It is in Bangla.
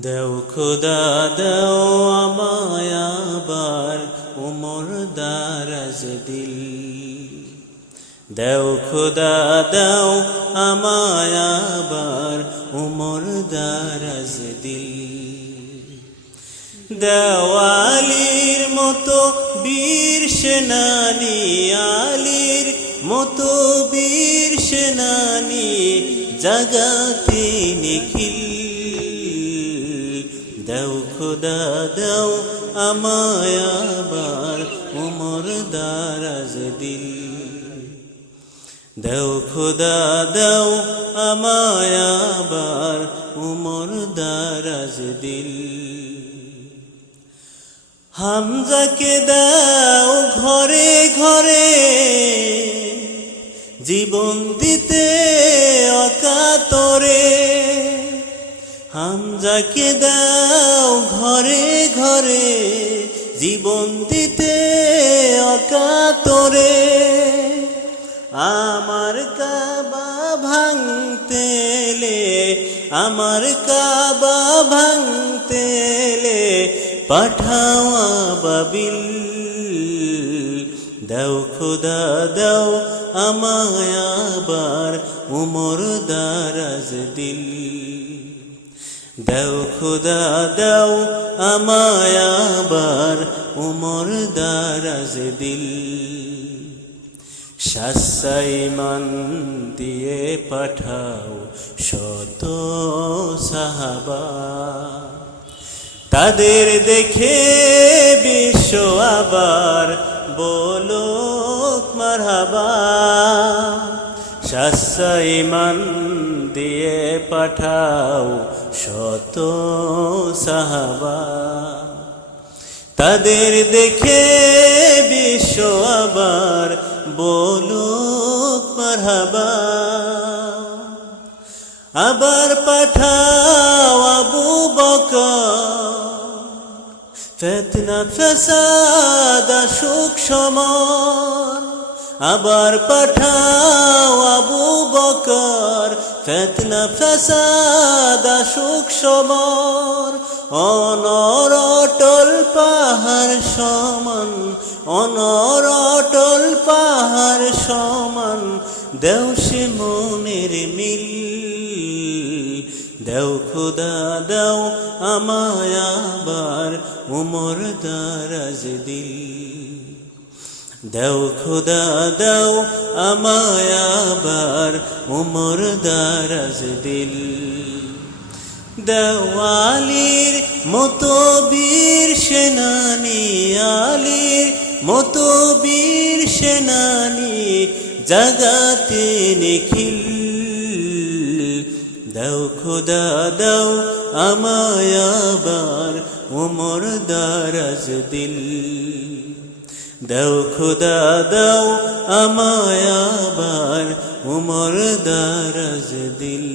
দেও খোদা দেও আমায় আবার উমর দারাজ দিল। দেও খোদা দেও আমায় আবার উমর দারাজ দিল। দেওয়ালির মতো বীর সেনানি, আলীর মতো বীর সেনানি জাগাতে নিখিল। দেও খোদা দেও আমায় আবার উমর দারাজ দিল। দেও খোদা দেও আমায় আবার উমর দারাজ দিল। হামজাকে দাও ঘরে ঘরে জীবন দিতে অকাতরে। হামজাকে দাও ঘরে ঘরে জীবন দিতে অকাতরে। আমার কাবা ভাঙতে এলে, আমার কাবা ভাঙতে এলে পাঠাও আবাবিল। দাও খোদা দাও আমায় আবার উমর দারাজ দিল। দাও খোদা দাও আমায় আবার উমর দারাজ দিল। শাসাইমান দিয়ে পাঠাও শত সাহাবা, তাদের দেখে বিশ্ব আবার বলুক মারহাবা। শাসাইমান দিয়ে পাঠাও শত সাহাবা, তাদের দেখে বিশ্ব আবার বলুক মারহাবা। আবার পাঠাও আবু বকর, ফিতনা ফাসাদ সুখ সমর। আবার পাঠাও আবু বকর, ফিতনা ফাসাদ সুখ সমর। অনর অটল পাহাড় সমান, অনর অটল পাহাড় সমান দেও সে মনের মিল। দেও খোদা দেও আমায় আবার উমর দারাজ দিল। দেও খোদা দেও আমায় আবার উমর দারাজ দিল। দেওয়ালির মতো বীর সেনানি, আলীর মতো বীর সেনানি জাগাতে নিখিল। দাও খোদা দাও আমায় আবার উমর দারাজ দিল। দাও খোদা দাও আমায় আবার উমর দারাজ দিল।